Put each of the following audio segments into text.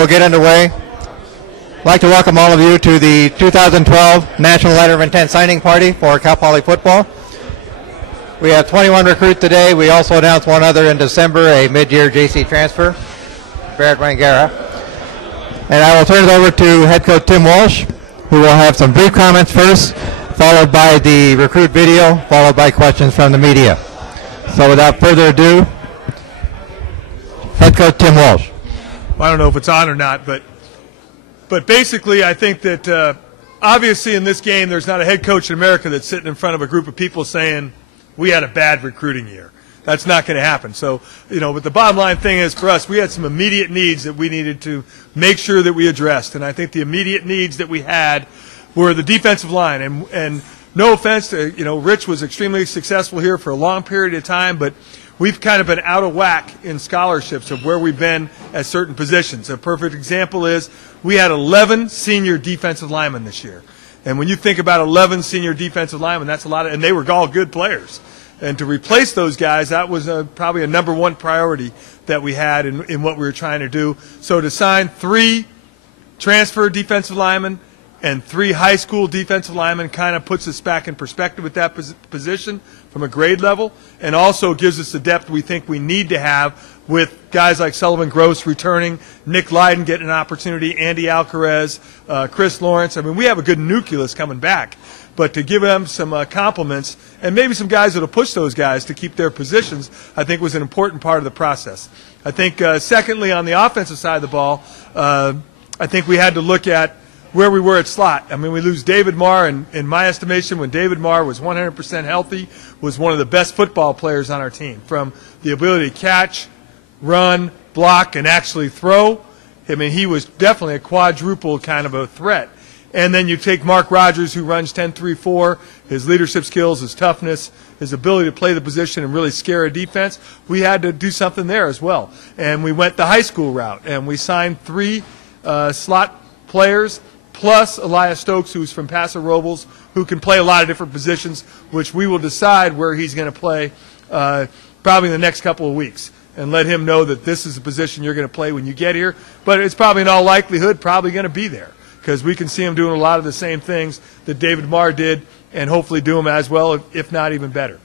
We'll get underway. I'd like to welcome all of you to the 2012 National Letter of Intent Signing Party for Cal Poly football. We have 21 recruits today. We also announced one other in December, a mid-year JC transfer, Barrett Rangera. And I will turn it over to head coach Tim Walsh, who will have some brief comments first, followed by the recruit video, followed by questions from the media. So without further ado, head coach Tim Walsh. I don't know if it's on or not, but basically I think that obviously in this game there's not a head coach in America that's sitting in front of a group of people saying we had a bad recruiting year. That's not going to happen. So, but the bottom line thing is for us, we had some immediate needs that we needed to make sure that we addressed. And I think the immediate needs that we had were the defensive line. And no offense to, Rich was extremely successful here for a long period of time, but we've kind of been out of whack in scholarships of where we've been at certain positions. A perfect example is we had 11 senior defensive linemen this year. And when you think about 11 senior defensive linemen, that's a lot, and they were all good players. And to replace those guys, that was probably a number one priority that we had in what we were trying to do. So to sign 3 transfer defensive linemen and 3 high school defensive linemen kind of puts us back in perspective with that position from a grade level, and also gives us the depth we think we need to have with guys like Sullivan Gross returning, Nick Lydon getting an opportunity, Andy Alcarez, Chris Lawrence. I mean, we have a good nucleus coming back. But to give them some compliments and maybe some guys that will push those guys to keep their positions, I think was an important part of the process. I think, secondly, on the offensive side of the ball, I think we had to look at where we were at slot. I mean, we lose David Marr, and in my estimation, when David Marr was 100% healthy, was one of the best football players on our team, from the ability to catch, run, block, and actually throw. I mean, he was definitely a quadruple kind of a threat. And then you take Mark Rogers, who runs 10-3-4, his leadership skills, his toughness, his ability to play the position and really scare a defense. We had to do something there as well. And we went the high school route, and we signed 3 slot players, plus Elias Stokes, who's from Paso Robles, who can play a lot of different positions, which we will decide where he's going to play probably in the next couple of weeks, and let him know that this is the position you're going to play when you get here. But it's probably in all likelihood probably going to be there, because we can see him doing a lot of the same things that David Marr did, and hopefully do them as well, if not even better.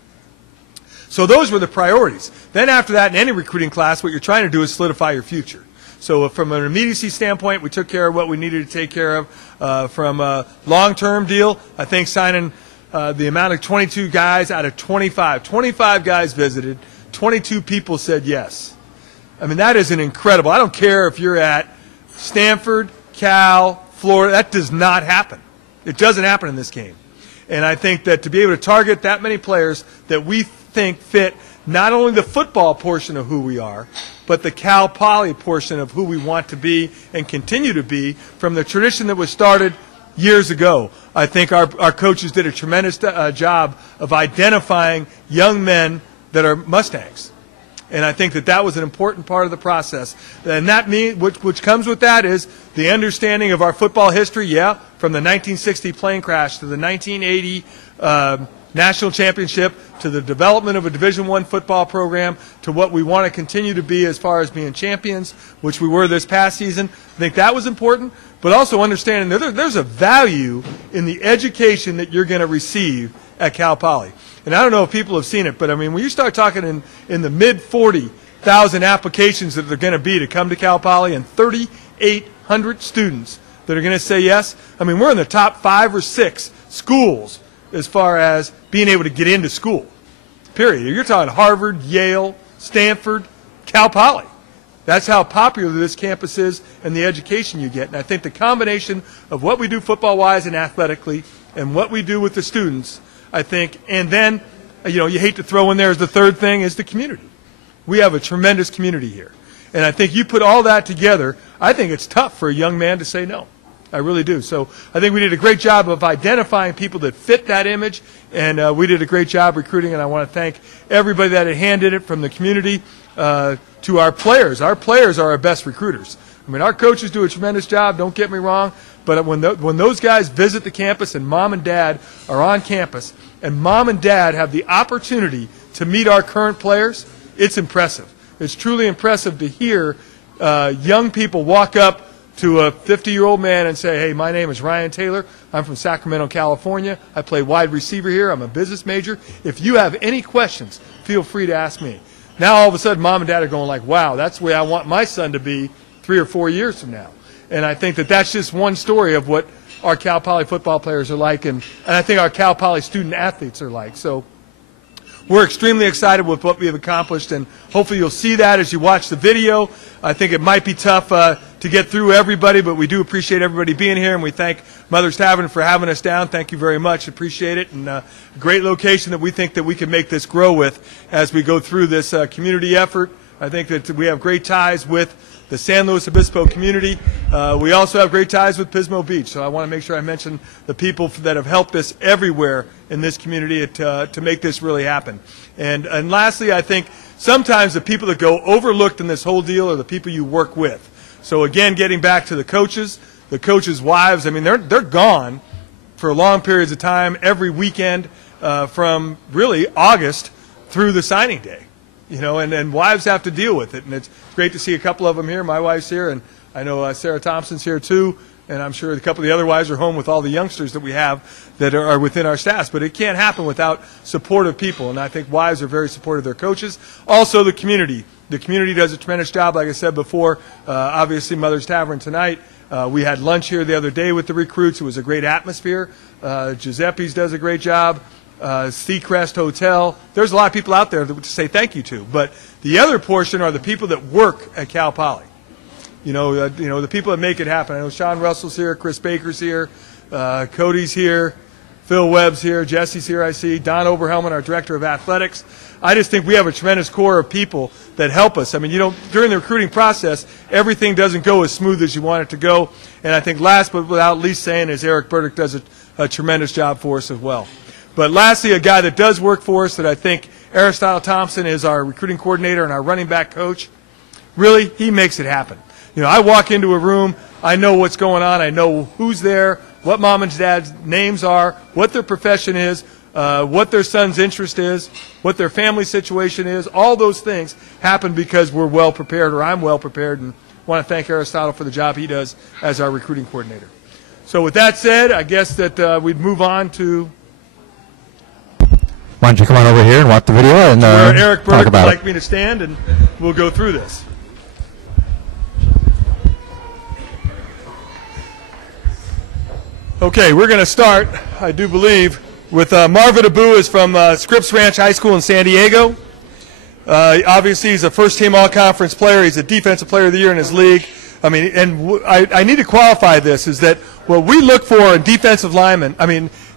So those were the priorities. Then after that, in any recruiting class, what you're trying to do is solidify your future. So from an immediacy standpoint, we took care of what we needed to take care of. From a long-term deal, I think signing the amount of 22 guys out of 25. 25 guys visited, 22 people said yes. I mean, that is an incredible. I don't care if you're at Stanford, Cal, Florida. That does not happen. It doesn't happen in this game. And I think that to be able to target that many players that we think fit not only the football portion of who we are, but the Cal Poly portion of who we want to be and continue to be from the tradition that was started years ago. I think our coaches did a tremendous job of identifying young men that are Mustangs. And I think that that was an important part of the process. And that which comes with that is the understanding of our football history, from the 1960 plane crash to the 1980 national championship, to the development of a Division I football program, to what we want to continue to be as far as being champions, which we were this past season. I think that was important, but also understanding that there's a value in the education that you're going to receive at Cal Poly. And I don't know if people have seen it, but I mean, when you start talking in the mid-40,000 applications that they're going to be to come to Cal Poly, and 3,800 students that are going to say yes, I mean, we're in the top 5 or 6 schools as far as being able to get into school, period. You're talking Harvard, Yale, Stanford, Cal Poly. That's how popular this campus is and the education you get. And I think the combination of what we do football-wise and athletically and what we do with the students, I think, and then, you hate to throw in there as the third thing, is the community. We have a tremendous community here. And I think you put all that together, I think it's tough for a young man to say no. I really do. So I think we did a great job of identifying people that fit that image, and we did a great job recruiting, and I want to thank everybody that had handed it, from the community to our players. Our players are our best recruiters. I mean, our coaches do a tremendous job, don't get me wrong, but when those guys visit the campus and mom and dad are on campus and mom and dad have the opportunity to meet our current players, it's impressive. It's truly impressive to hear young people walk up to a 50-year-old man and say, hey, my name is Ryan Taylor. I'm from Sacramento, California. I play wide receiver here. I'm a business major. If you have any questions, feel free to ask me. Now all of a sudden mom and dad are going like, wow, that's the way I want my son to be 3 or 4 years from now. And I think that that's just one story of what our Cal Poly football players are like, and I think our Cal Poly student athletes are like. So we're extremely excited with what we have accomplished, and hopefully you'll see that as you watch the video. I think it might be tough to get through everybody, but we do appreciate everybody being here, and we thank Mother's Tavern for having us down. Thank you very much. Appreciate it, and a great location that we think that we can make this grow with as we go through this community effort. I think that we have great ties with the San Luis Obispo community. We also have great ties with Pismo Beach, so I want to make sure I mention the people that have helped us everywhere in this community to make this really happen. And lastly, I think sometimes the people that go overlooked in this whole deal are the people you work with. So again, getting back to the coaches' wives, I mean, they're gone for long periods of time every weekend from really August through the signing day. You know, and wives have to deal with it, and it's great to see a couple of them here. My wife's here, and I know Sarah Thompson's here too, and I'm sure a couple of the other wives are home with all the youngsters that we have that are within our staffs. But it can't happen without supportive people, and I think wives are very supportive of their coaches. Also, the community. The community does a tremendous job, like I said before. Obviously, Mother's Tavern tonight. We had lunch here the other day with the recruits. It was a great atmosphere. Giuseppe's does a great job. Seacrest Hotel. There's a lot of people out there to say thank you to, but the other portion are the people that work at Cal Poly. You know, the people that make it happen. I know Sean Russell's here, Chris Baker's here, Cody's here, Phil Webb's here, Jesse's here. I see Don Oberhelman, our director of athletics. I just think we have a tremendous core of people that help us. I mean, during the recruiting process, everything doesn't go as smooth as you want it to go. And I think last but without least saying is Eric Burdick does a tremendous job for us as well. But lastly, a guy that does work for us that I think Aristotle Thompson is our recruiting coordinator and our running back coach. Really, he makes it happen. You know, I walk into a room, I know what's going on, I know who's there, what mom and dad's names are, what their profession is, what their son's interest is, what their family situation is. All those things happen because we're well prepared, or I'm well prepared, and want to thank Aristotle for the job he does as our recruiting coordinator. So with that said, I guess that we'd move on to... Why don't you come on over here and watch the video and where Eric Burdick would like it. me to stand, and we'll go through this. Okay, we're going to start, I do believe, with Marvin Abo is from Scripps Ranch High School in San Diego. Obviously, he's a first-team all-conference player. He's a defensive player of the year in his league. I mean, and I need to qualify this, is that what we look for in defensive linemen,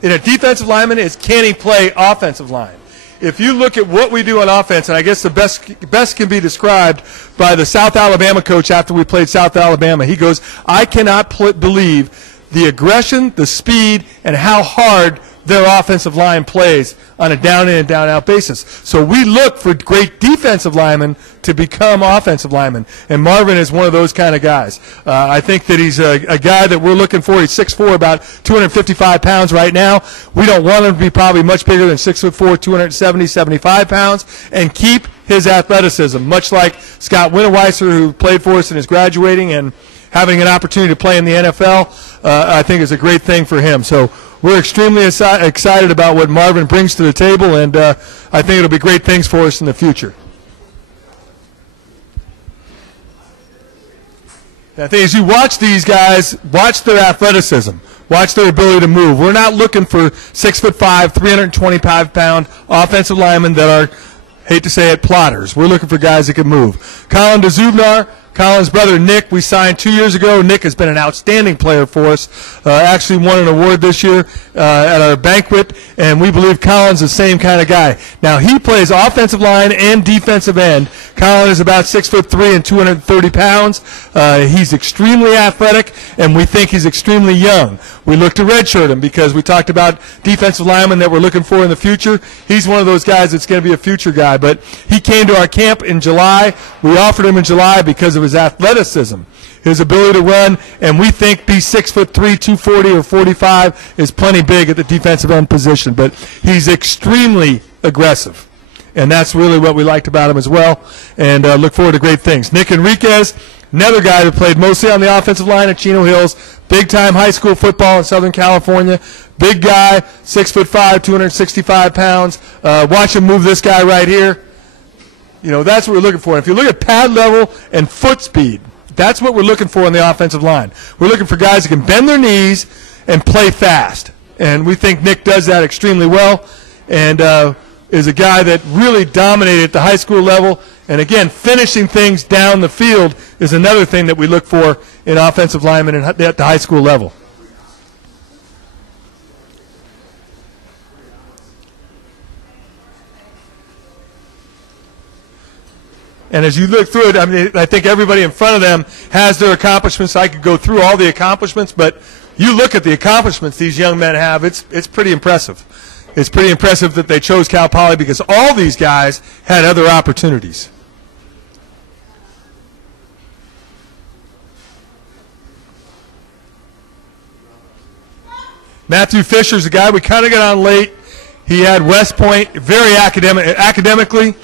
in a defensive lineman is can he play offensive line? If you look at what we do on offense, and I guess the best can be described by the South Alabama coach after we played South Alabama. He goes, I cannot believe the aggression, the speed, and how hard their offensive line plays on a down-in and down-out basis. So we look for great defensive linemen to become offensive linemen, and Marvin is one of those kind of guys. I think that he's a guy that we're looking for. He's 6'4", about 255 pounds right now. We don't want him to be probably much bigger than 6'4", 270, 75 pounds, and keep his athleticism, much like Scott Winterweiser, who played for us and is graduating and having an opportunity to play in the NFL, I think is a great thing for him. So we're extremely excited about what Marvin brings to the table, and I think it'll be great things for us in the future. And I think as you watch these guys, watch their athleticism, watch their ability to move. We're not looking for 6'5", 325-pound offensive linemen that are, hate to say it, plotters. We're looking for guys that can move. Collin Collins, Colin's brother Nick, we signed 2 years ago. Nick has been an outstanding player for us. Actually won an award this year at our banquet, and we believe Colin's the same kind of guy. Now, he plays offensive line and defensive end. Collin is about 6'3" and 230 pounds. He's extremely athletic, and we think he's extremely young. We look to redshirt him because we talked about defensive linemen that we're looking for in the future. He's one of those guys that's going to be a future guy. But he came to our camp in July. We offered him in July because of his athleticism, his ability to run, and we think be 6'3", 240 or 45 is plenty big at the defensive end position. But he's extremely aggressive. and that's really what we liked about him as well, and look forward to great things. Nick Enriquez, another guy who played mostly on the offensive line at Chino Hills, big-time high school football in Southern California. Big guy, 6'5", 265 pounds. Watch him move this guy right here. You know, that's what we're looking for. And if you look at pad level and foot speed, that's what we're looking for on the offensive line. We're looking for guys that can bend their knees and play fast. And we think Nick does that extremely well, and is a guy that really dominated at the high school level. And again, finishing things down the field is another thing that we look for in offensive linemen at the high school level. And as you look through it, I mean, I think everybody in front of them has their accomplishments. I could go through all the accomplishments, but you look at the accomplishments these young men have, it's pretty impressive. It's pretty impressive that they chose Cal Poly because all these guys had other opportunities. Matthew Fisher's a guy we kind of got on late. He had West Point, very academically.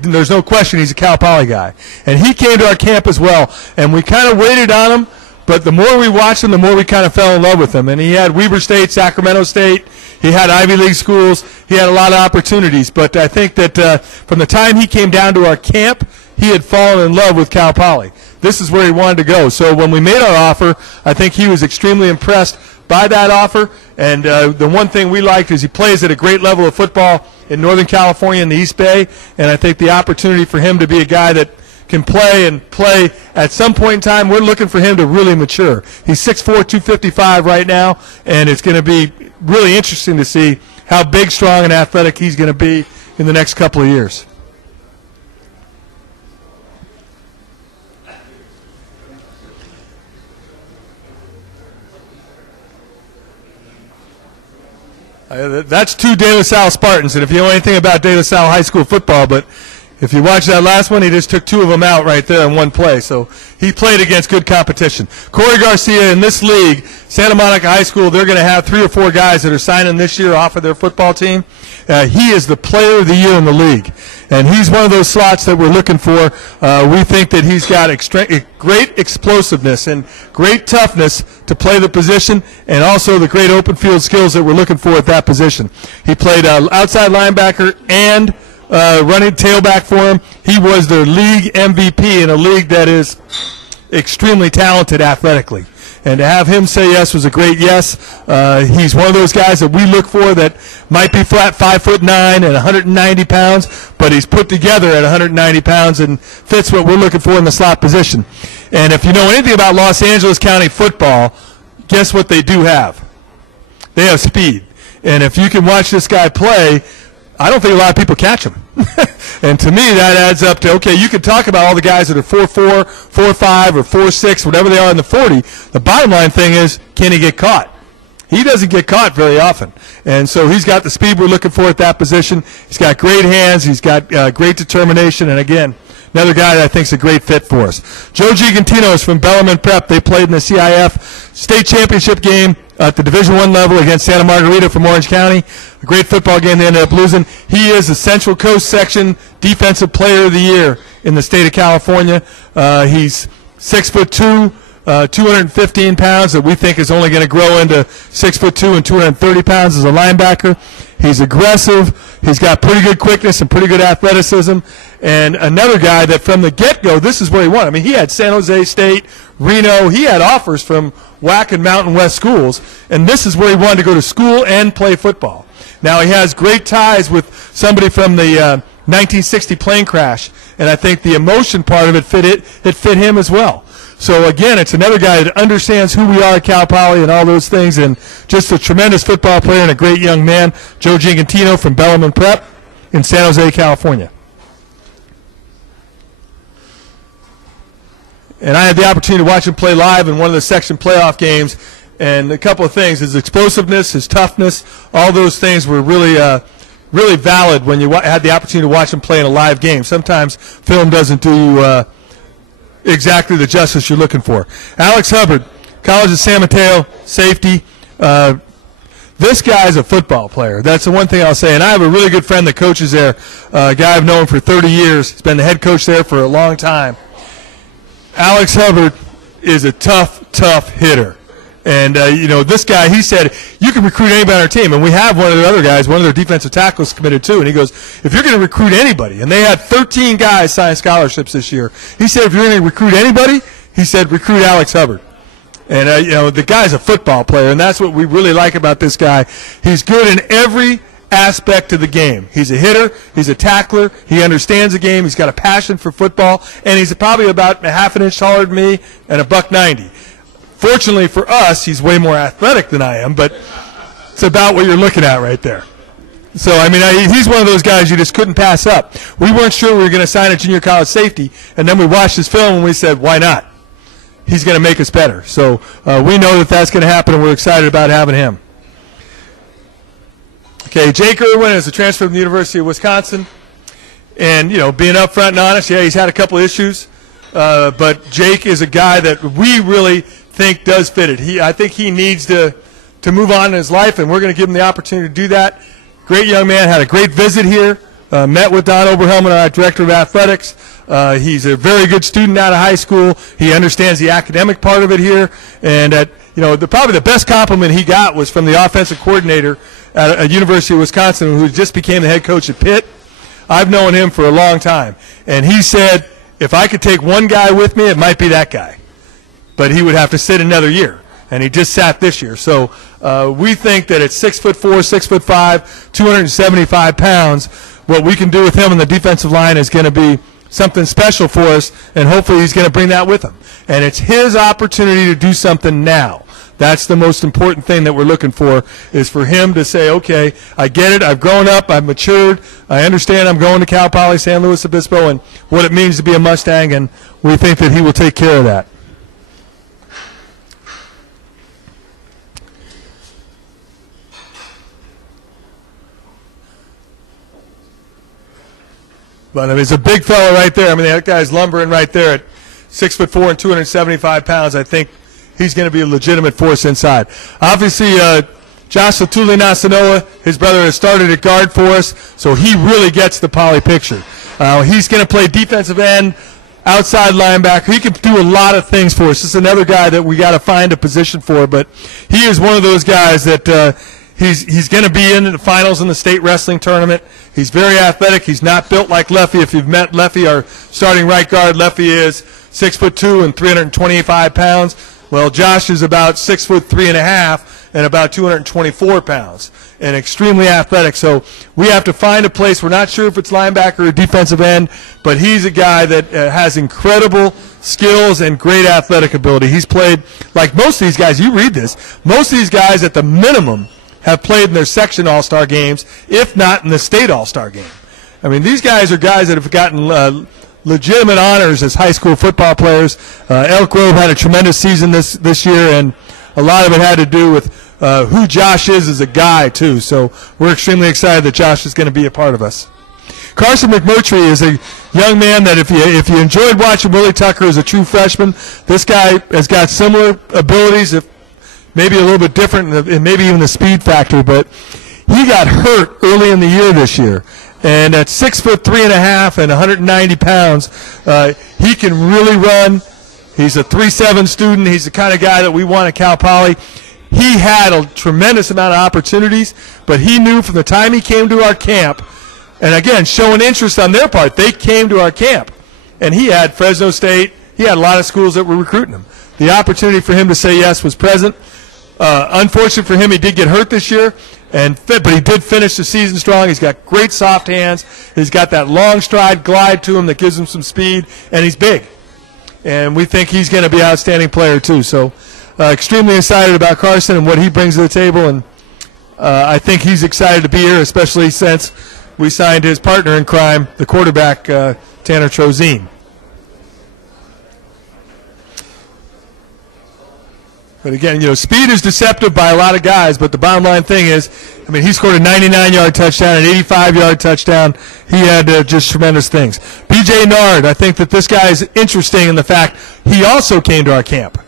There's no question he's a Cal Poly guy. And he came to our camp as well. And we kind of waited on him, but the more we watched him, the more we kind of fell in love with him. And he had Weber State, Sacramento State. He had Ivy League schools. He had a lot of opportunities. But I think that from the time he came down to our camp, he had fallen in love with Cal Poly. This is where he wanted to go. So when we made our offer, I think he was extremely impressed by that offer. And the one thing we liked is he plays at a great level of football in Northern California in the East Bay, and I think the opportunity for him to be a guy that can play at some point in time, we're looking for him to really mature. He's 6'4", 255 right now, and it's going to be really interesting to see how big, strong, and athletic he's going to be in the next couple of years. That's two De La Salle Spartans, and if you know anything about De La Salle high school football, but if you watch that last one, he just took two of them out right there in one play. So he played against good competition. Corey Garcia in this league, Santa Monica High School, they're going to have 3 or 4 guys that are signing this year off of their football team. He is the player of the year in the league, and he's one of those slots that we're looking for. We think that he's got great explosiveness and great toughness to play the position, and also the great open field skills that we're looking for at that position. He played outside linebacker and running tailback for him. He was their league MVP in a league that is extremely talented athletically. And to have him say yes was a great yes. He's one of those guys that we look for that might be flat 5'9" and 190 pounds, but he's put together at 190 pounds and fits what we're looking for in the slot position. And if you know anything about Los Angeles County football, guess what they do have? They have speed. And if you can watch this guy play, I don't think a lot of people catch him. And to me, that adds up to, okay, you can talk about all the guys that are 4'4", 4'5", or 4'6", whatever they are in the 40. The bottom line thing is, can he get caught? He doesn't get caught very often. And so he's got the speed we're looking for at that position. He's got great hands. He's got great determination. And, again, another guy that I think is a great fit for us. Georgie Concepcion is from Bellarmine Prep. They played in the CIF state championship game at the Division I level against Santa Margarita from Orange County. A great football game they ended up losing. He is the Central Coast Section Defensive Player of the Year in the state of California. He's 6'2", 215 pounds that we think is only going to grow into 6'2" and 230 pounds as a linebacker. He's aggressive. He's got pretty good quickness and pretty good athleticism. And another guy that from the get-go, this is where he won. I mean, he had San Jose State, Reno. He had offers from WAC and Mountain West schools, and this is where he wanted to go to school and play football. Now, he has great ties with somebody from the 1960 plane crash, and I think the emotion part of it fit him as well. So, again, it's another guy that understands who we are at Cal Poly and all those things, and just a tremendous football player and a great young man, Georgie Concepcion from Bellarmine Prep in San Jose, California. And I had the opportunity to watch him play live in one of the section playoff games, and a couple of things, his explosiveness, his toughness, all those things were really really valid when you had the opportunity to watch him play in a live game. Sometimes film doesn't do you exactly the justice you're looking for. Alex Hubbard, College of San Mateo, safety. This guy's a football player. That's the one thing I'll say. And I have a really good friend that coaches there, a guy I've known for 30 years. He's been the head coach there for a long time. Alex Hubbard is a tough hitter. And, this guy, he said, you can recruit anybody on our team. And we have one of the other guys, one of their defensive tackles committed too. And he goes, if you're going to recruit anybody, and they had 13 guys sign scholarships this year. He said, if you're going to recruit anybody, he said, recruit Alex Hubbard. And, the guy's a football player, and that's what we really like about this guy. He's good in every aspect of the game. He's a hitter. He's a tackler. He understands the game. He's got a passion for football, and he's probably about a half an inch taller than me and a $190. Fortunately for us, he's way more athletic than I am, but it's about what you're looking at right there. So, he's one of those guys you just couldn't pass up. We weren't sure we were going to sign a junior college safety, and then we watched his film and we said, why not? He's going to make us better. So we know that that's going to happen, and we're excited about having him. Okay, Jake Irwin is a transfer from the University of Wisconsin. And, being up front and honest, yeah, he's had a couple issues. But Jake is a guy that we really think does fit it. I think he needs to move on in his life, and we're going to give him the opportunity to do that. Great young man, had a great visit here. Met with Don Oberhelman, our director of athletics. He's a very good student out of high school. He understands the academic part of it here. And probably the best compliment he got was from the offensive coordinator at University of Wisconsin, who just became the head coach at Pitt. I've known him for a long time. And he said, if I could take one guy with me, it might be that guy. But he would have to sit another year. And he just sat this year. So we think that at 6'4", 6'5", 275 pounds, what we can do with him on the defensive line is going to be something special for us, and hopefully he's going to bring that with him. And it's his opportunity to do something now. That's the most important thing that we're looking for, is for him to say, okay, I get it, I've grown up, I've matured, I understand I'm going to Cal Poly San Luis Obispo and what it means to be a Mustang, and we think that he will take care of that. But he's a big fella right there. That guy's lumbering right there at 6'4" and 275 pounds. I think he's going to be a legitimate force inside. Obviously, Josh Latuli-Nasanoa, his brother, has started at guard for us, so he really gets the Poly picture. He's going to play defensive end, outside linebacker. He can do a lot of things for us. This is another guy that we got to find a position for, but he is one of those guys that he's going to be in the finals in the state wrestling tournament. He's very athletic. He's not built like Leffie. If you've met Leffie, our starting right guard, Leffie is 6'2" and 325 pounds. Well, Josh is about 6'3.5" and about 224 pounds, and extremely athletic. So we have to find a place. We're not sure if it's linebacker or defensive end, but he's a guy that has incredible skills and great athletic ability. He's played, like most of these guys, you read this, most of these guys at the minimum have played in their section all-star games, if not in the state all-star game. These guys are guys that have gotten legitimate honors as high school football players. Elk Grove had a tremendous season this year, and a lot of it had to do with who Josh is as a guy, too. So we're extremely excited that Josh is going to be a part of us. Carson McMurtry is a young man that if you enjoyed watching Willie Tucker as a true freshman, this guy has got similar abilities, maybe a little bit different, and maybe even the speed factor, but he got hurt early in the year this year. And at 6'3.5" and 190 pounds, he can really run. He's a 3.7 student. He's the kind of guy that we want at Cal Poly. He had a tremendous amount of opportunities, but he knew from the time he came to our camp, and again, showing interest on their part, they came to our camp. And he had Fresno State. He had a lot of schools that were recruiting him. The opportunity for him to say yes was present. Unfortunate for him, he did get hurt this year, but he did finish the season strong. He's got great soft hands. He's got that long stride glide to him that gives him some speed, and he's big. And we think he's going to be an outstanding player too. So extremely excited about Carson and what he brings to the table, and I think he's excited to be here, especially since we signed his partner in crime, the quarterback, Tanner Trozine. But again, speed is deceptive by a lot of guys, but the bottom line thing is, he scored a 99-yard touchdown, an 85-yard touchdown. He had just tremendous things. DJnard, I think that this guy is interesting in the fact he also came to our camp.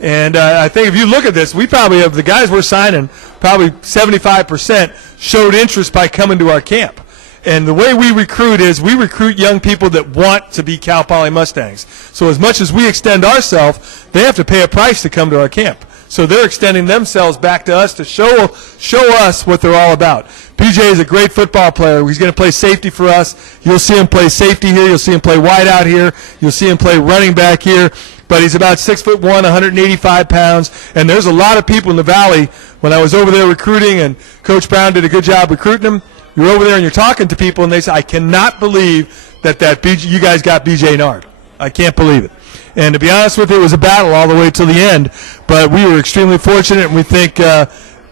And I think if you look at this, we probably have the guys we're signing, probably 75% showed interest by coming to our camp. And the way we recruit is we recruit young people that want to be Cal Poly Mustangs. So as much as we extend ourselves, they have to pay a price to come to our camp. So they're extending themselves back to us to show us what they're all about. PJ is a great football player. He's going to play safety for us. You'll see him play safety here. You'll see him play wide out here. You'll see him play running back here. But he's about 6'1", 185 pounds. And there's a lot of people in the Valley. When I was over there recruiting, and Coach Brown did a good job recruiting them, you're over there and you're talking to people, and they say, I cannot believe that you guys got DJnard. I can't believe it. And to be honest with you, it was a battle all the way till the end. But we were extremely fortunate, and we think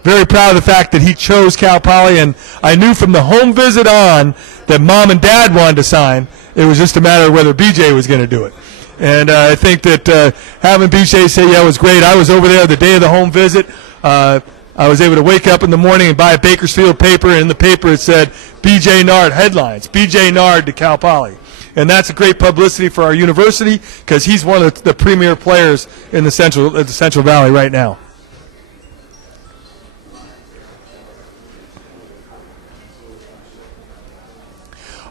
very proud of the fact that he chose Cal Poly. And I knew from the home visit on that Mom and Dad wanted to sign. It was just a matter of whether BJ was going to do it. And I think that having BJ say, yeah, it was great. I was over there the day of the home visit. I was able to wake up in the morning and buy a Bakersfield paper, and in the paper it said, DJnard headlines, DJnard to Cal Poly. And that's a great publicity for our university because he's one of the premier players in the Central Valley right now.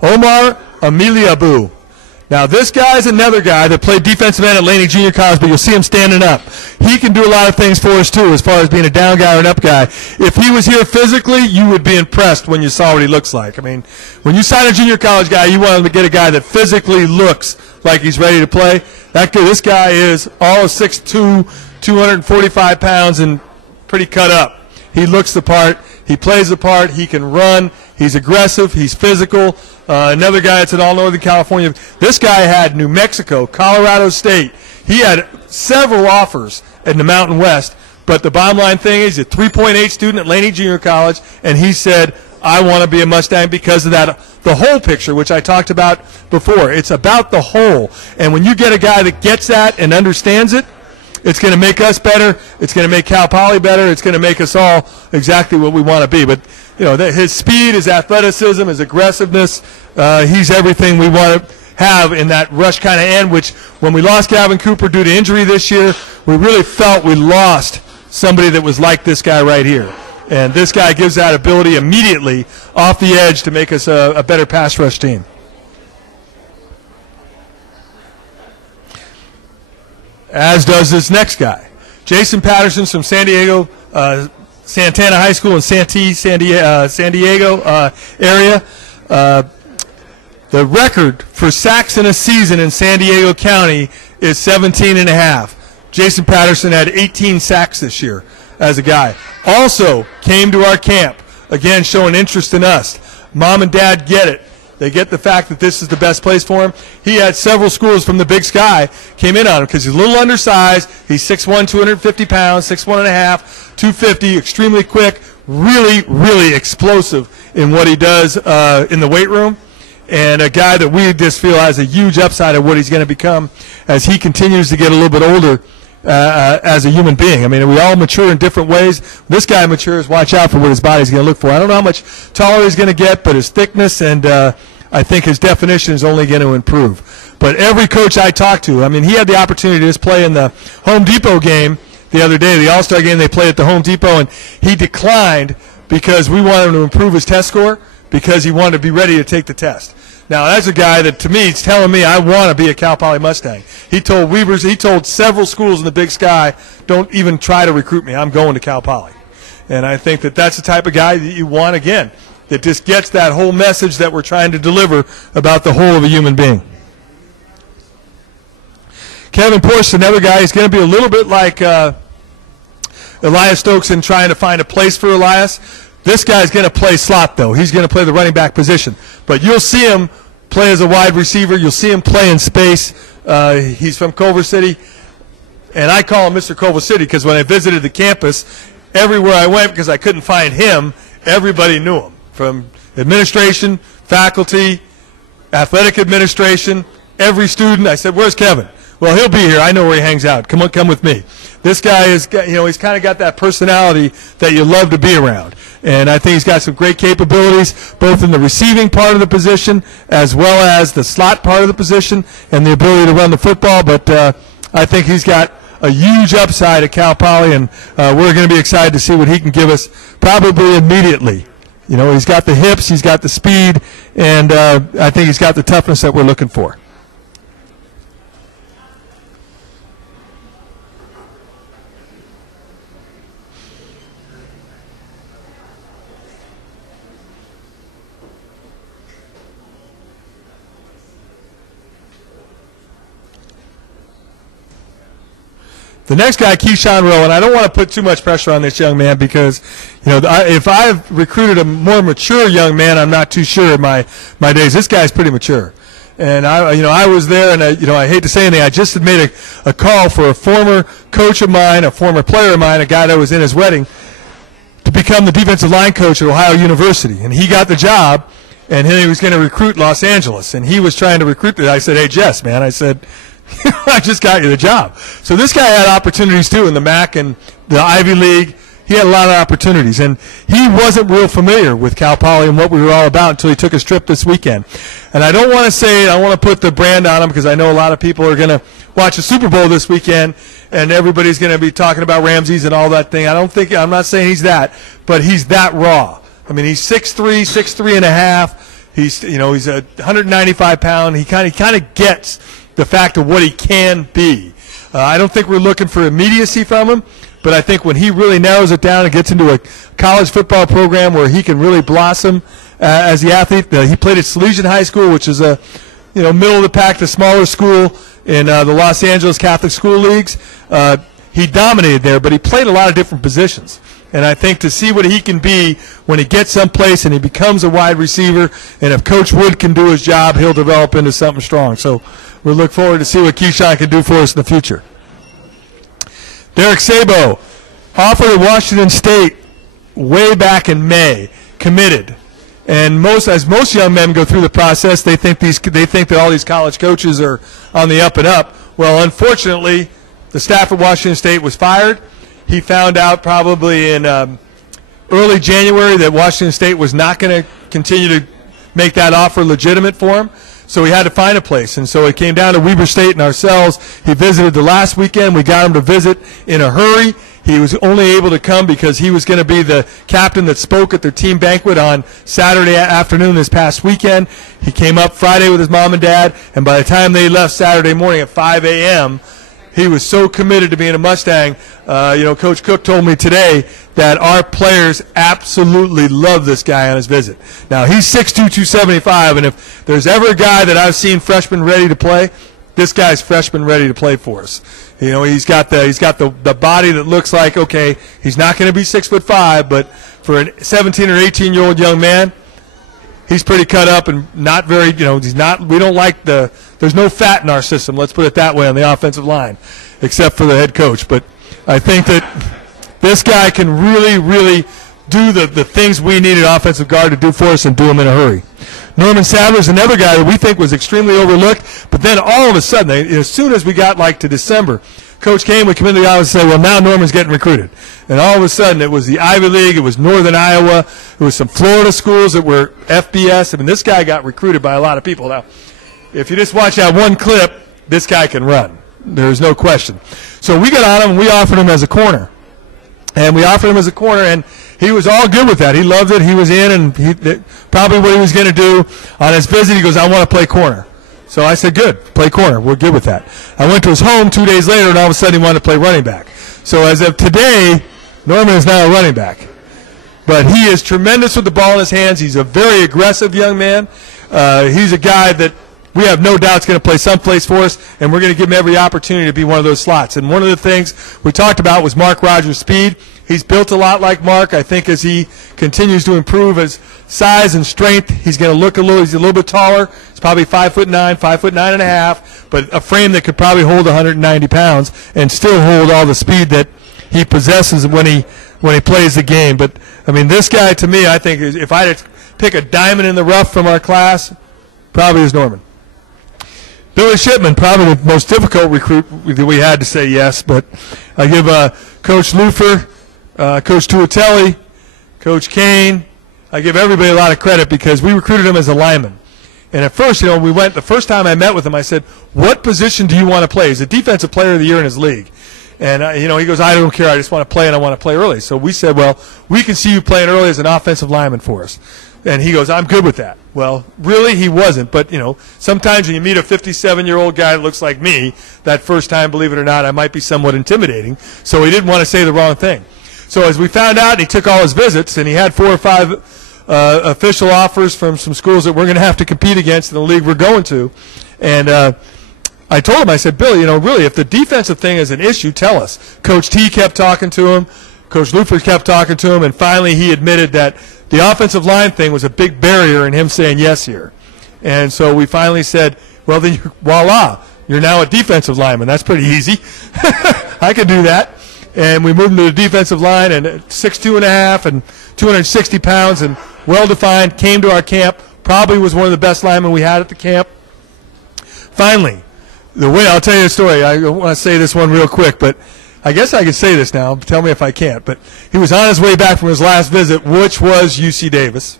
Omar Amelia. Now, this guy's another guy that played defensive end at Laney Junior College, but you'll see him standing up. He can do a lot of things for us, too, as far as being a down guy or an up guy. If he was here physically, you would be impressed when you saw what he looks like. I mean, when you sign a junior college guy, you want him to get a guy that physically looks like he's ready to play. This guy is all of 6'2", 245 pounds, and pretty cut up. He looks the part. He plays the part. He can run. He's aggressive. He's physical. Another guy that's in all Northern California. This guy had New Mexico, Colorado State. He had several offers in the Mountain West. But the bottom line thing is, he's a 3.8 student at Laney Junior College, and he said, I want to be a Mustang because of that, the whole picture, which I talked about before. It's about the whole. And when you get a guy that gets that and understands it, it's going to make us better. It's going to make Cal Poly better. It's going to make us all exactly what we want to be. But, you know, his speed, his athleticism, his aggressiveness, he's everything we want to have in that rush kind of end, which when we lost Gavin Cooper due to injury this year, we really felt we lost somebody that was like this guy right here. And this guy gives that ability immediately off the edge to make us a better pass rush team. As does this next guy. Jason Patterson from San Diego, Santana High School in San Diego area. The record for sacks in a season in San Diego County is 17.5. Jason Patterson had 18 sacks this year as a guy. Also came to our camp, again showing interest in us. Mom and Dad get it. They get the fact that this is the best place for him. He had several schools from the Big Sky came in on him because he's a little undersized. He's 6'1", 250 pounds, 6'1.5", 250, extremely quick, really, really explosive in what he does in the weight room. And a guy that we just feel has a huge upside of what he's going to become as he continues to get a little bit older as a human being. I mean, we all mature in different ways. This guy matures. Watch out for what his body's going to look for. I don't know how much taller he's going to get, but his thickness and I think his definition is only going to improve. But every coach I talked to, I mean, he had the opportunity to just play in the Home Depot game the other day, the All-Star game they played at the Home Depot, and he declined because we wanted him to improve his test score because he wanted to be ready to take the test. Now, that's a guy that, to me, is telling me I want to be a Cal Poly Mustang. He told Weavers, he told several schools in the Big Sky, don't even try to recruit me. I'm going to Cal Poly. And I think that that's the type of guy that you want, again, that just gets that whole message that we're trying to deliver about the whole of a human being. Kevin Porsche, another guy, he's going to be a little bit like Elias Stokes in trying to find a place for Elias. This guy's going to play slot, though. He's going to play the running back position. But you'll see him play as a wide receiver. You'll see him play in space. He's from Culver City. And I call him Mr. Culver City because when I visited the campus, everywhere I went, because I couldn't find him, everybody knew him. From administration, faculty, athletic administration, every student. I said, where's Kevin? Well, he'll be here. I know where he hangs out. Come on, come with me. This guy is, you know, he's kind of got that personality that you love to be around. And I think he's got some great capabilities, both in the receiving part of the position as well as the slot part of the position and the ability to run the football. But I think he's got a huge upside at Cal Poly, and we're going to be excited to see what he can give us probably immediately. You know, he's got the hips, he's got the speed, and I think he's got the toughness that we're looking for. The next guy, Keshawn Real, and I don't want to put too much pressure on this young man because, you know, if I've recruited a more mature young man, I'm not too sure in my days. This guy's pretty mature. And I was there, and I hate to say anything. I just had made a call for a former coach of mine, a former player of mine, a guy that was in his wedding, to become the defensive line coach at Ohio University. And he got the job, and he was going to recruit Los Angeles. And he was trying to recruit it. I said, hey, Jess, man, I said, I just got you the job. So this guy had opportunities, too, in the MAC and the Ivy League. He had a lot of opportunities. And he wasn't real familiar with Cal Poly and what we were all about until he took his trip this weekend. And I don't want to say, I want to put the brand on him because I know a lot of people are going to watch the Super Bowl this weekend and everybody's going to be talking about Ramses and all that thing. I'm not saying he's that, but he's that raw. I mean, he's 6'3", 6'3 and a half. He's 195 pound. He kind of gets the fact of what he can be. I don't think we're looking for immediacy from him, but I think when he really narrows it down and gets into a college football program where he can really blossom as the athlete. He played at Salesian High School, which is a middle of the pack, the smaller school in the Los Angeles Catholic School Leagues. He dominated there, but he played a lot of different positions. And I think to see what he can be when he gets someplace and he becomes a wide receiver, and if Coach Wood can do his job, he'll develop into something strong. So we look forward to see what Keshawn can do for us in the future. Derek Sabo, offered at Washington State way back in May, committed. And as most young men go through the process, they think that all these college coaches are on the up and up. Well, unfortunately, the staff at Washington State was fired. He found out probably in early January that Washington State was not going to continue to make that offer legitimate for him. So he had to find a place. And so it came down to Weber State and ourselves. He visited the last weekend. We got him to visit in a hurry. He was only able to come because he was going to be the captain that spoke at their team banquet on Saturday afternoon this past weekend. He came up Friday with his mom and dad, and by the time they left Saturday morning at 5 a.m., he was so committed to being a Mustang. Coach Cook told me today that our players absolutely love this guy on his visit. Now, he's 6'2", 275, and if there's ever a guy that I've seen freshman ready to play, this guy's freshman ready to play for us. You know, he's got the body that looks like, okay, he's not going to be 6'5", but for a 17 or 18-year-old young man, he's pretty cut up and not very, he's not, we don't like there's no fat in our system, let's put it that way, on the offensive line, except for the head coach. But I think that this guy can really, really do the things we need an offensive guard to do for us and do them in a hurry. Norman Sadler's another guy that we think was extremely overlooked, but then all of a sudden, as soon as we got to December, Coach came, we come into the office and said, well, now Norman's getting recruited. And all of a sudden, it was the Ivy League, it was Northern Iowa, it was some Florida schools that were FBS. I mean, this guy got recruited by a lot of people. Now, if you just watch that one clip, this guy can run. There's no question. So we got on him and we offered him as a corner. And he was all good with that. He loved it. He was in, and probably what he was going to do on his visit, he goes, I want to play corner. So I said, good, play corner. We're good with that. I went to his home 2 days later, and all of a sudden he wanted to play running back. So as of today, Norman is now a running back. But he is tremendous with the ball in his hands. He's a very aggressive young man. He's a guy that we have no doubt is going to play someplace for us, and we're going to give him every opportunity to be one of those slots. And one of the things we talked about was Mark Rogers' speed. He's built a lot like Mark. I think as he continues to improve his size and strength, he's going to look he's a little bit taller. He's probably 5'9", 5'9 and a half, but a frame that could probably hold 190 pounds and still hold all the speed that he possesses when he plays the game. But, I mean, this guy to me, I think, if I had to pick a diamond in the rough from our class, probably is Norman. Billy Shipman, probably the most difficult recruit that we had to say yes, but I give Coach Lufer, Coach Tuatelli, Coach Kane, I give everybody a lot of credit because we recruited him as a lineman. And at first, the first time I met with him, I said, what position do you want to play? He's a defensive player of the year in his league. And, he goes, I don't care. I just want to play, and I want to play early. So we said, well, we can see you playing early as an offensive lineman for us. And he goes, I'm good with that. Well, really, he wasn't. But, sometimes when you meet a 57-year-old guy that looks like me, that first time, believe it or not, I might be somewhat intimidating. So he didn't want to say the wrong thing. So as we found out, he took all his visits, and he had 4 or 5 official offers from some schools that we're going to have to compete against in the league we're going to. And I told him, I said, Billy, really, if the defensive thing is an issue, tell us. Coach T kept talking to him. Coach Luford kept talking to him, and finally he admitted that the offensive line thing was a big barrier in him saying yes here. And so we finally said, well, then, voila, you're now a defensive lineman. That's pretty easy. I could do that. And we moved him to the defensive line, and 6'2.5" and 260 pounds and well-defined, came to our camp, probably was one of the best linemen we had at the camp. Finally, I'll tell you a story. I want to say this one real quick, but I guess I can say this now. Tell me if I can't. But he was on his way back from his last visit, which was UC Davis.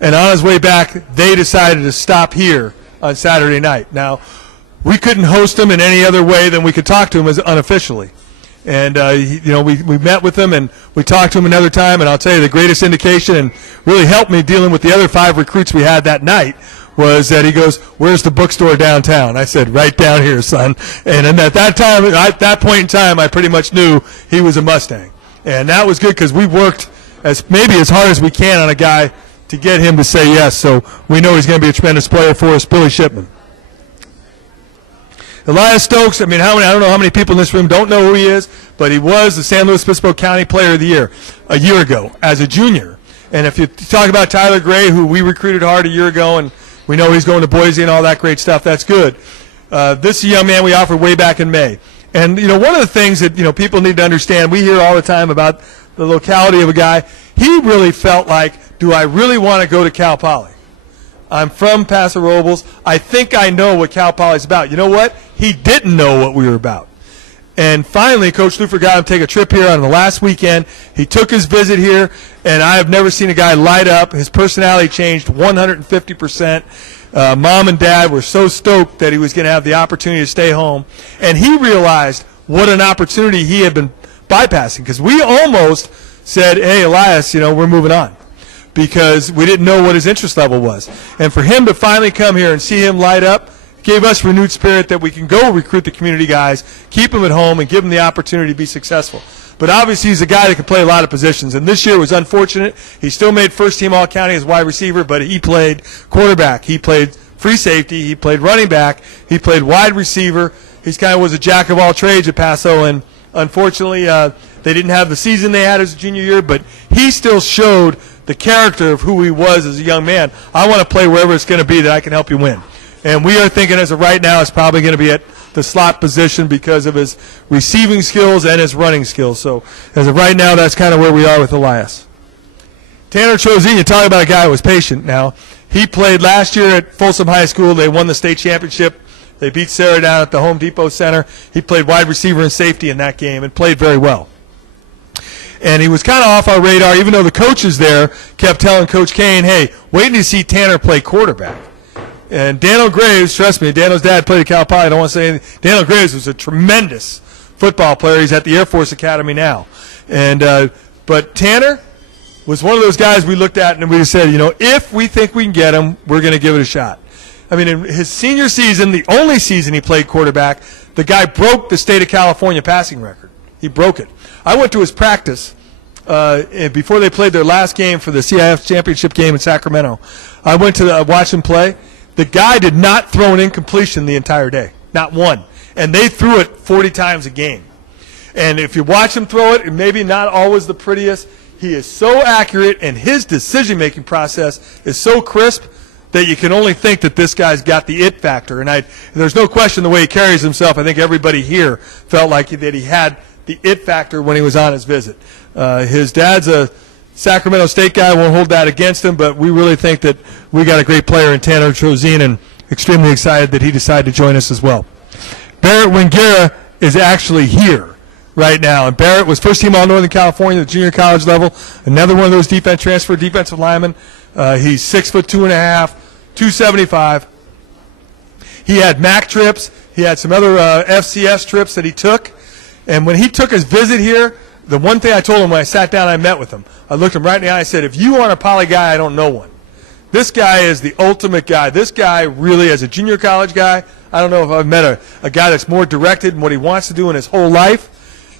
And on his way back, they decided to stop here on Saturday night. Now, we couldn't host him in any other way than we could talk to him as unofficially. And, we met with him and we talked to him another time. And I'll tell you, the greatest indication and really helped me dealing with the other 5 recruits we had that night was that he goes, where's the bookstore downtown? I said, right down here, son. And then at that point in time, I pretty much knew he was a Mustang. And that was good because we worked maybe as hard as we can on a guy to get him to say yes. So we know he's going to be a tremendous player for us, Billy Shipman. Elias Stokes, I don't know how many people in this room don't know who he is, but he was the San Luis Obispo County Player of the Year a year ago as a junior. And if you talk about Tyler Gray, who we recruited hard a year ago, and we know he's going to Boise and all that great stuff, that's good. This is a young man we offered way back in May. And, one of the things that, people need to understand, we hear all the time about the locality of a guy. He really felt like, do I really want to go to Cal Poly? I'm from Paso Robles. I think I know what Cal Poly's about. You know what? He didn't know what we were about. And finally, Coach Luford got him to take a trip here on the last weekend. He took his visit here, and I have never seen a guy light up. His personality changed 150%. Mom and Dad were so stoked that he was going to have the opportunity to stay home. And he realized what an opportunity he had been bypassing, because we almost said, hey, Elias, we're moving on, because we didn't know what his interest level was. And for him to finally come here and see him light up gave us renewed spirit that we can go recruit the community guys, keep them at home, and give them the opportunity to be successful. But obviously he's a guy that can play a lot of positions. And this year was unfortunate. He still made first-team All-County as wide receiver, but he played quarterback. He played free safety. He played running back. He played wide receiver. He kind of was a jack of all trades at Paso, and unfortunately they didn't have the season they had as a junior year, but he still showed the character of who he was as a young man. I want to play wherever it's going to be that I can help you win. And we are thinking as of right now it's probably going to be at the slot position because of his receiving skills and his running skills. So as of right now, that's kind of where we are with Elias. Tanner Trozine, you talk about a guy who was patient now. He played last year at Folsom High School. They won the state championship. They beat Sarah down at the Home Depot Center. He played wide receiver and safety in that game and played very well. And he was kind of off our radar, even though the coaches there kept telling Coach Kane, hey, wait until you see Tanner play quarterback. And Daniel Graves, trust me, Daniel's dad played at Cal Poly. I don't want to say anything. Daniel Graves was a tremendous football player. He's at the Air Force Academy now. And but Tanner was one of those guys we looked at and we just said, if we think we can get him, we're going to give it a shot. I mean, in his senior season, the only season he played quarterback, the guy broke the state of California passing record. He broke it. I went to his practice before they played their last game for the CIF championship game in Sacramento. I went to watch him play. The guy did not throw an incompletion the entire day, not one. And they threw it 40 times a game. And if you watch him throw it, maybe not always the prettiest, he is so accurate, and his decision-making process is so crisp that you can only think that this guy's got the it factor. And there's no question the way he carries himself. I think everybody here felt like that he had the it factor when he was on his visit. His dad's a Sacramento State guy. Won't hold that against him, but we really think that we got a great player in Tanner Trozine, and extremely excited that he decided to join us as well. Barrett Wingera is actually here right now, and Barrett was first team All-Northern California at the junior college level, another one of those defensive linemen. He's 6'2.5", 275. He had MAC trips. He had some other FCS trips that he took. And when he took his visit here, the one thing I told him when I sat down and I met with him, I looked him right in the eye and I said, if you aren't a Poly guy, I don't know one. This guy is the ultimate guy. This guy really, as a junior college guy, I don't know if I've met a guy that's more directed in what he wants to do in his whole life.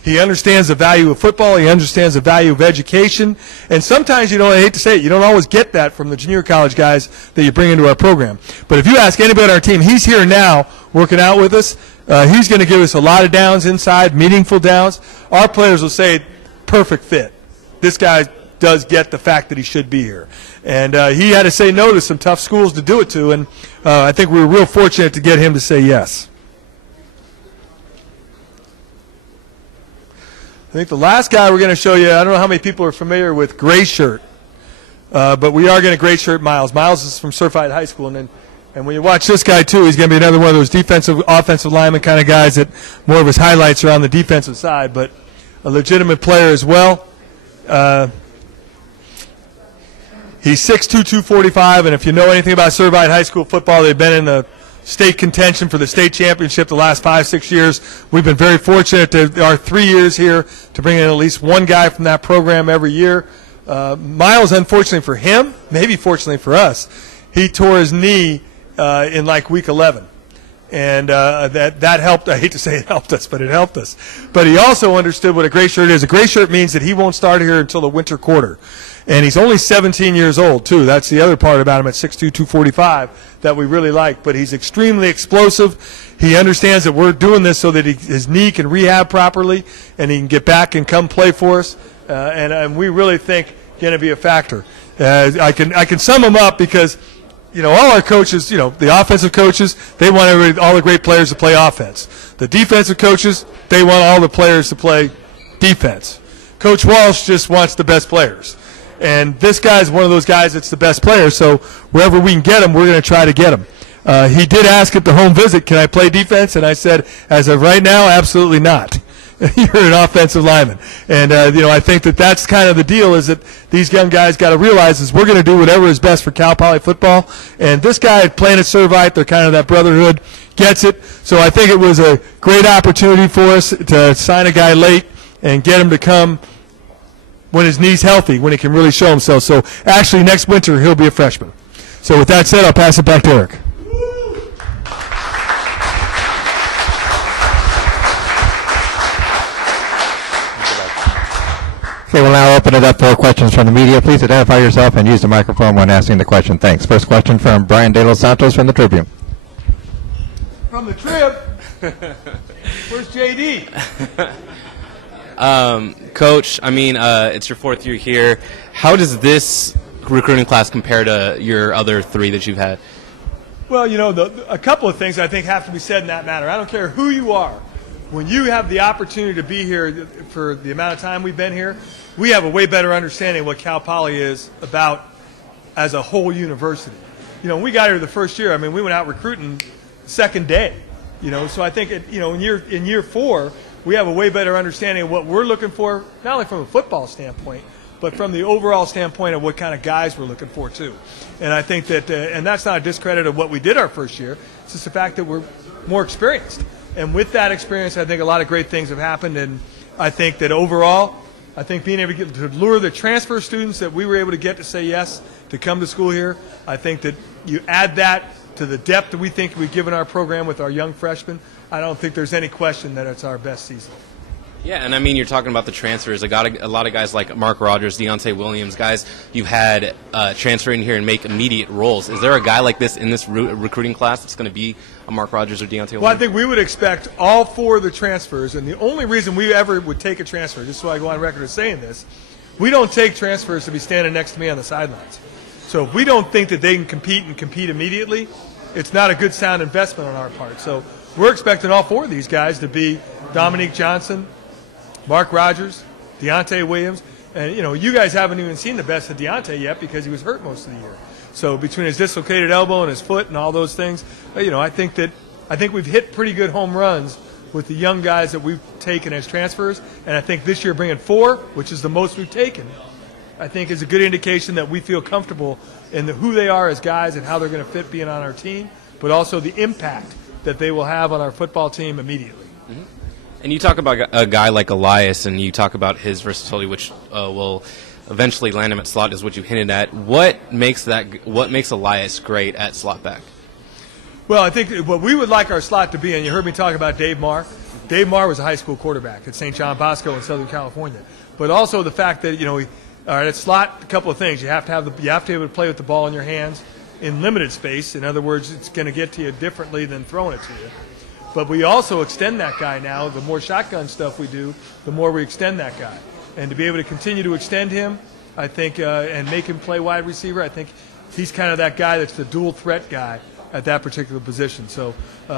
He understands the value of football. He understands the value of education. And sometimes, I hate to say it, you don't always get that from the junior college guys that you bring into our program. But if you ask anybody on our team, he's here now working out with us. He's going to give us a lot of downs inside, meaningful downs. Our players will say, perfect fit. This guy does get the fact that he should be here. And he had to say no to some tough schools to do it to, and I think we were real fortunate to get him to say yes. I think the last guy we're going to show you, I don't know how many people are familiar with Gray Shirt, but we are going to Gray Shirt Miles. Miles is from Surfside High School, and when you watch this guy too, he's going to be another one of those defensive, offensive lineman kind of guys that more of his highlights are on the defensive side, but a legitimate player as well. He's 6'2", 245, and if you know anything about Surfside High School football, they've been in the state contention for the state championship the last 5-6 years. We've been very fortunate to our 3 years here to bring in at least one guy from that program every year. Miles, unfortunately for him, maybe fortunately for us, he tore his knee in like week 11. And that helped. I hate to say it helped us, but it helped us. But he also understood what a gray shirt is. A gray shirt means that he won't start here until the winter quarter. And he's only 17 years old, too. That's the other part about him at 6'2", 245 that we really like. But he's extremely explosive. He understands that we're doing this so that his knee can rehab properly and he can get back and come play for us. And we really think going to be a factor. I can sum him up because – all our coaches, the offensive coaches, they want all the great players to play offense. The defensive coaches, they want all the players to play defense. Coach Walsh just wants the best players. And this guy's one of those guys that's the best player, so wherever we can get him, we're going to try to get him. He did ask at the home visit, can I play defense? And I said, as of right now, absolutely not. You're an offensive lineman. And, I think that's kind of the deal is that these young guys got to realize is we're going to do whatever is best for Cal Poly football. And this guy playing at Servite, they're kind of that brotherhood, gets it. So I think it was a great opportunity for us to sign a guy late and get him to come when his knee's healthy, when he can really show himself. So actually next winter he'll be a freshman. So with that said, I'll pass it back to Eric. Okay, we'll now open it up for questions from the media. Please identify yourself and use the microphone when asking the question. Thanks. First question from Brian De Los Santos from the Tribune. From the Trib? Where's JD? Coach, it's your 4th year here. How does this recruiting class compare to your other 3 that you've had? Well, a couple of things I think have to be said in that matter. I don't care who you are. When you have the opportunity to be here for the amount of time we've been here, we have a way better understanding of what Cal Poly is about as a whole university. When we got here the first year, we went out recruiting second day. So I think in year 4, we have a way better understanding of what we're looking for, not only from a football standpoint, but from the overall standpoint of what kind of guys we're looking for too. And I think that, and that's not a discredit of what we did our first year. It's just the fact that we're more experienced. And with that experience, I think a lot of great things have happened. And I think that overall, I think being able to lure the transfer students that we were able to get to say yes to come to school here, I think that you add that to the depth that we think we've given our program with our young freshmen, I don't think there's any question that it's our best season. Yeah, and you're talking about the transfers. I got a lot of guys like Mark Rogers, Deontay Williams, guys you've had transfer in here and make immediate roles. Is there a guy like this in this recruiting class that's going to be a Mark Rogers or Deontay Williams? Well, I think we would expect all 4 of the transfers, and the only reason we ever would take a transfer, just so I go on record as saying this, we don't take transfers to be standing next to me on the sidelines. So if we don't think that they can compete immediately, it's not a good sound investment on our part. So we're expecting all 4 of these guys to be Dominique Johnson, Mark Rogers, Deontay Williams, and you guys haven't even seen the best of Deontay yet because he was hurt most of the year. So between his dislocated elbow and his foot and all those things, I think we've hit pretty good home runs with the young guys that we've taken as transfers, and I think this year bringing 4, which is the most we've taken, I think is a good indication that we feel comfortable in who they are as guys and how they're going to fit being on our team, but also the impact that they will have on our football team immediately. Mm-hmm. And you talk about a guy like Elias, and you talk about his versatility, which will eventually land him at slot, is what you hinted at. What makes Elias great at slot back? Well, I think what we would like our slot to be, and you heard me talk about Dave Marr. Dave Marr was a high school quarterback at St. John Bosco in Southern California. But also the fact that, all right, at slot, a couple of things. You have to be able to play with the ball in your hands in limited space. In other words, it's going to get to you differently than throwing it to you. But we also extend that guy now. The more shotgun stuff we do, the more we extend that guy. And to be able to continue to extend him, I think, and make him play wide receiver, I think he's kind of that guy that's the dual threat guy at that particular position. So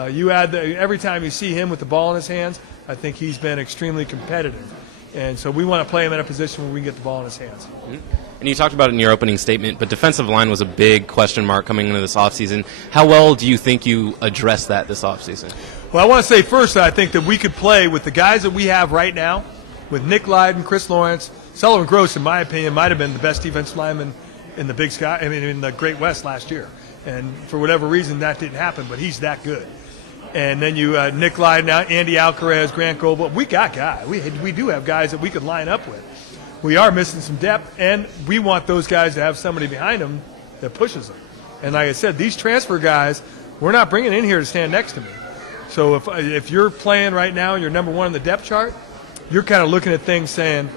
you add every time you see him with the ball in his hands, I think he's been extremely competitive. And so we want to play him in a position where we can get the ball in his hands. Mm-hmm. And you talked about it in your opening statement, but defensive line was a big question mark coming into this offseason. How well do you think you addressed that this offseason? Well, I want to say first that I think that we could play with the guys that we have right now, with Nick Lyden, Chris Lawrence. Sullivan Gross, in my opinion, might have been the best defensive lineman in the Big Sky, in the Great West last year. And for whatever reason, that didn't happen, but he's that good. And then you Nick Lyden, Andy Alcaraz, Grant Goble. We got guys. We do have guys that we could line up with. We are missing some depth, and we want those guys to have somebody behind them that pushes them. And like I said, these transfer guys, we're not bringing in here to stand next to me. So if you're playing right now and you're number one on the depth chart, you're kind of looking at things saying,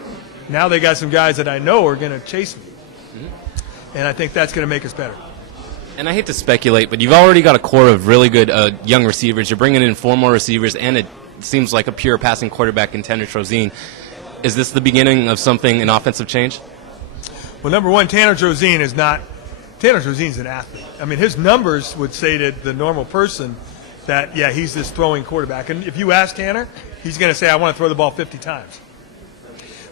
now they got some guys that I know are going to chase me. Mm-hmm. And I think that's going to make us better. And I hate to speculate, but you've already got a core of really good young receivers. You're bringing in 4 more receivers, and it seems like a pure passing quarterback in Tanner Trozine. Is this the beginning of something, an offensive change? Well, number one, Tanner Trozine's an athlete. I mean, his numbers would say to the normal person that, yeah, he's this throwing quarterback. And if you ask Tanner, he's going to say, I want to throw the ball 50 times.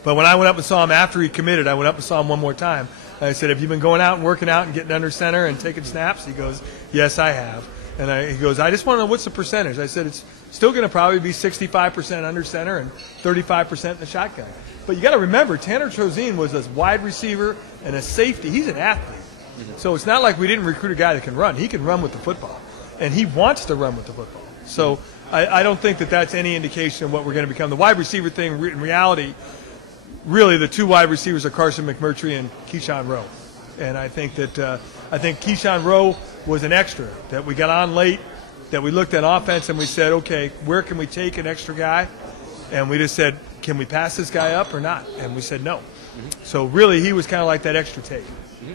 But when I went up and saw him after he committed, I went up and saw him one more time. I said, have you been going out and working out and getting under center and taking snaps? He goes, yes, I have. And he goes, I just want to know what's the percentage. I said, it's still going to probably be 65% under center and 35% in the shotgun. But you got to remember, Tanner Trozine was a wide receiver and a safety. He's an athlete. Mm-hmm. So it's not like we didn't recruit a guy that can run. He can run with the football. And he wants to run with the football. So I don't think that that's any indication of what we're going to become. The wide receiver thing, in reality, really the 2 wide receivers are Carson McMurtry and Keshawn Real. And I think that Keshawn Real was an extra that we got on late, that we looked at offense and we said, okay, where can we take an extra guy? And we just said, can we pass this guy up or not? And we said no. Mm-hmm. So really he was kind of like that extra take. Mm-hmm.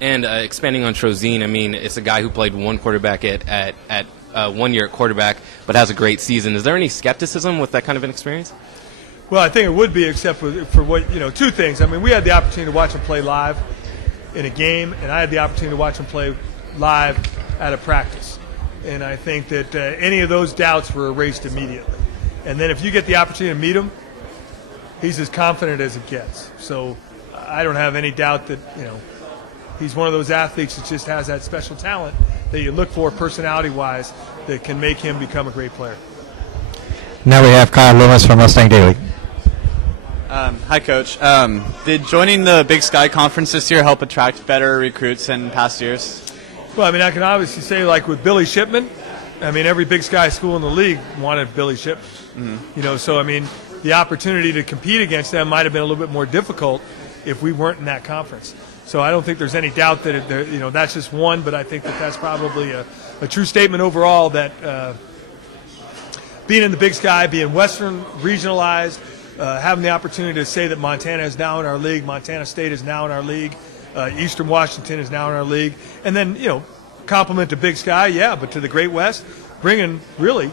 And expanding on Trozine, I mean, it's a guy who played one quarterback at 1 year at quarterback, but has a great season. Is there any skepticism with that kind of an experience? Well, I think it would be, except for what, 2 things. I mean, we had the opportunity to watch him play live in a game, and I had the opportunity to watch him play live at a practice. And I think that any of those doubts were erased immediately. And then if you get the opportunity to meet him, he's as confident as it gets. So I don't have any doubt that, he's one of those athletes that just has that special talent that you look for personality-wise that can make him become a great player. Now we have Kyle Loomis from Mustang Daily. Hi, Coach. Did joining the Big Sky Conference this year help attract better recruits than past years? Well, I mean, I can obviously say, like with Billy Shipman, I mean, every Big Sky school in the league wanted Billy Shipman. Mm-hmm. So, I mean, the opportunity to compete against them might have been a little bit more difficult if we weren't in that conference. So I don't think there's any doubt that, that's just one, but I think that that's probably a true statement overall that being in the Big Sky, being Western regionalized, having the opportunity to say that Montana is now in our league, Montana State is now in our league, Eastern Washington is now in our league, and then, compliment to Big Sky, yeah, but to the Great West, bringing really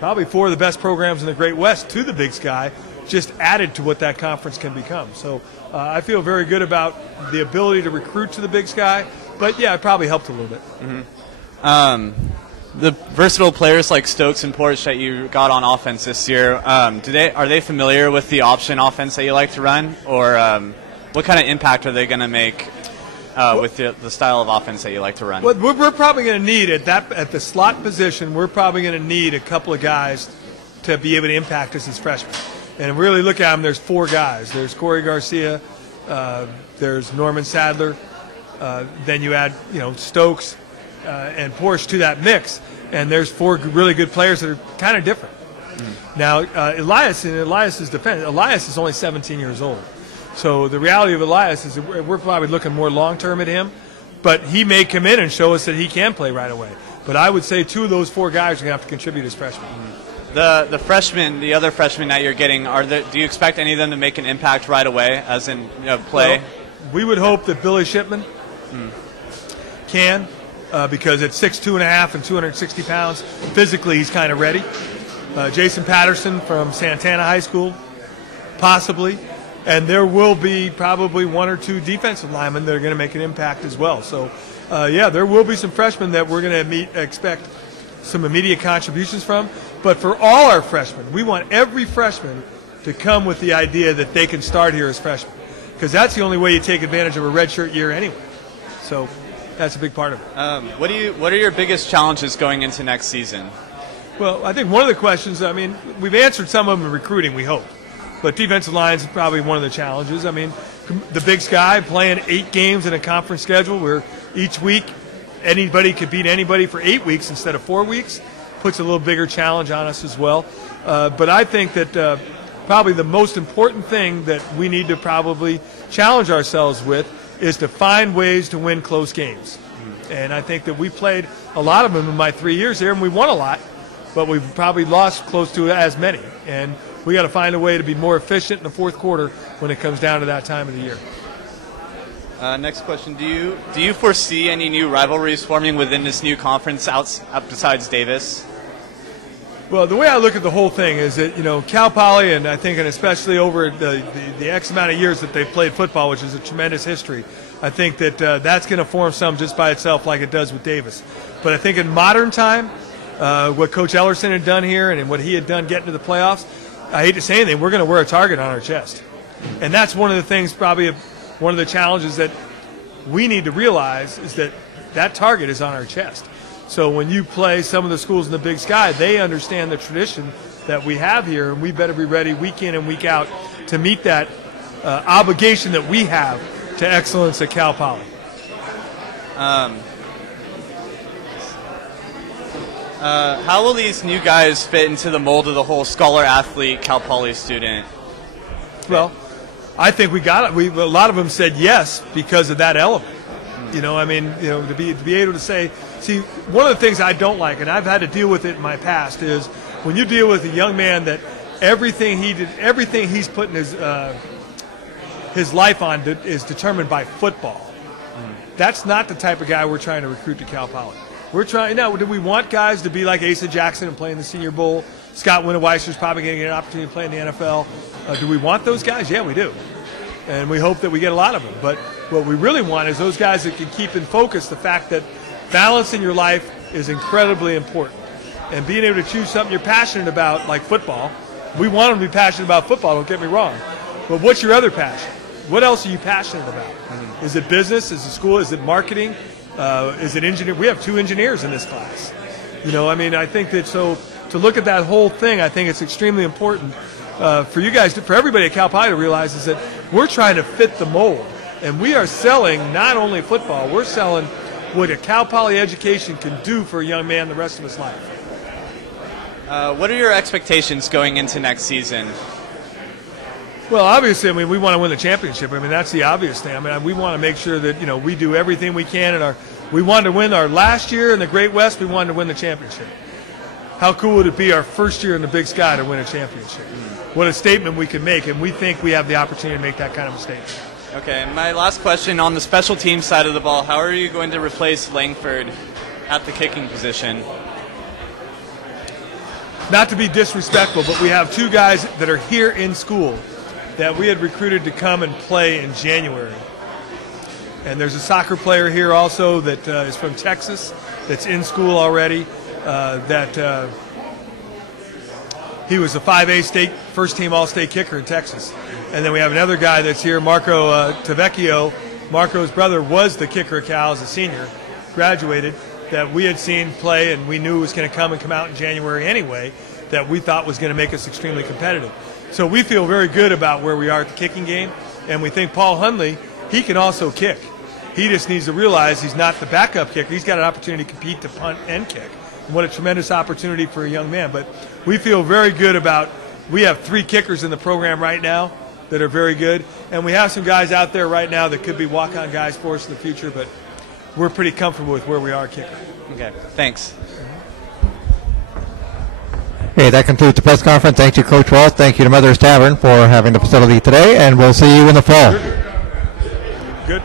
probably 4 of the best programs in the Great West to the Big Sky, just added to what that conference can become. So I feel very good about the ability to recruit to the Big Sky, but yeah, it probably helped a little bit. Mm-hmm. The versatile players like Stokes and Porsche that you got on offense this year, are they familiar with the option offense that you like to run, or what kind of impact are they going to make with the style of offense that you like to run? Well, we're probably going to need at the slot position. We're probably going to need a couple of guys to be able to impact us as freshmen. And really look at them. There's 4 guys. There's Corey Garcia. There's Norman Sadler. Then you add Stokes and Porsche to that mix. And there's 4 really good players that are kind of different. Now, Elias, in Elias's defense, Elias is only 17 years old. So the reality of Elias is that we're probably looking more long-term at him, but he may come in and show us that he can play right away. But I would say 2 of those 4 guys are going to have to contribute as freshmen. The freshmen, the other freshmen that you're getting, do you expect any of them to make an impact right away, as in play? Well, we would hope that Billy Shipman can, because at 6'2.5" and 260 pounds, physically he's kind of ready. Jason Patterson from Santana High School, possibly. And there will be probably 1 or 2 defensive linemen that are going to make an impact as well. So, there will be some freshmen that we're going to expect some immediate contributions from. But for all our freshmen, we want every freshman to come with the idea that they can start here as freshmen, because that's the only way you take advantage of a redshirt year anyway. So that's a big part of it. What are your biggest challenges going into next season? Well, I think one of the questions, we've answered some of them in recruiting, we hope. But defensive line is probably one of the challenges. The Big Sky playing 8 games in a conference schedule where each week anybody could beat anybody for 8 weeks instead of 4 weeks puts a little bigger challenge on us as well. But I think that probably the most important thing that we need to probably challenge ourselves with is to find ways to win close games. And I think that we played a lot of them in my 3 years here, and we won a lot, but we've probably lost close to as many. And we got to find a way to be more efficient in the fourth quarter when it comes down to that time of the year. Next question: Do you foresee any new rivalries forming within this new conference besides Davis? Well, the way I look at the whole thing is that Cal Poly, and I think, and especially over the X amount of years that they've played football, which is a tremendous history, I think that that's going to form some just by itself, like it does with Davis. But I think in modern time, what Coach Ellerson had done here and what he had done getting to the playoffs, I hate to say anything, we're going to wear a target on our chest. And that's one of the things, probably one of the challenges that we need to realize is that target is on our chest. So when you play some of the schools in the Big Sky, they understand the tradition that we have here, and we better be ready week in and week out to meet that obligation that we have to excellence at Cal Poly. How will these new guys fit into the mold of the whole scholar-athlete Cal Poly student? Well, I think we got it. A lot of them said yes because of that element. To be able to say, see, one of the things I don't like, and I've had to deal with it in my past, is when you deal with a young man that everything he's putting his life on is determined by football. That's not the type of guy we're trying to recruit to Cal Poly. We're trying now. Do we want guys to be like Asa Jackson and play in the Senior Bowl? Scott Winneweiser's probably going to get an opportunity to play in the NFL. Do we want those guys? Yeah, we do. And we hope that we get a lot of them. But what we really want is those guys that can keep in focus the fact that balance in your life is incredibly important. And being able to choose something you're passionate about, like football. We want them to be passionate about football, don't get me wrong. But what's your other passion? What else are you passionate about? Is it business? Is it school? Is it marketing? Is it engineering? We have 2 engineers in this class. I think that to look at that whole thing, I think it's extremely important for you guys, for everybody at Cal Poly to realize is that we're trying to fit the mold. And we are selling not only football, we're selling what a Cal Poly education can do for a young man the rest of his life. What are your expectations going into next season? Well, obviously, we want to win the championship. That's the obvious thing. We want to make sure that, we do everything we can. We wanted to win our last year in the Great West. We wanted to win the championship. How cool would it be our first year in the Big Sky to win a championship? What a statement we can make, and we think we have the opportunity to make that kind of a statement. Okay, my last question, on the special team side of the ball, how are you going to replace Langford at the kicking position? Not to be disrespectful, but we have 2 guys that are here in school that we had recruited to come and play in January. And there's a soccer player here also that is from Texas that's in school already. He was a 5A state first-team All-State kicker in Texas. And then we have another guy that's here, Marco Tavecchio. Marco's brother was the kicker at Cal as a senior, graduated, that we had seen play and we knew was going to come out in January anyway, that we thought was going to make us extremely competitive. So we feel very good about where we are at the kicking game, and we think Paul Hundley, he can also kick. He just needs to realize he's not the backup kicker. He's got an opportunity to compete to punt and kick. What a tremendous opportunity for a young man. But we feel very good about, we have 3 kickers in the program right now that are very good. And we have some guys out there right now that could be walk-on guys for us in the future, but we're pretty comfortable with where we are kicker. Okay, thanks. Okay, that concludes the press conference. Thank you, Coach Walsh. Thank you to Mother's Tavern for having the facility today, and we'll see you in the fall. Good.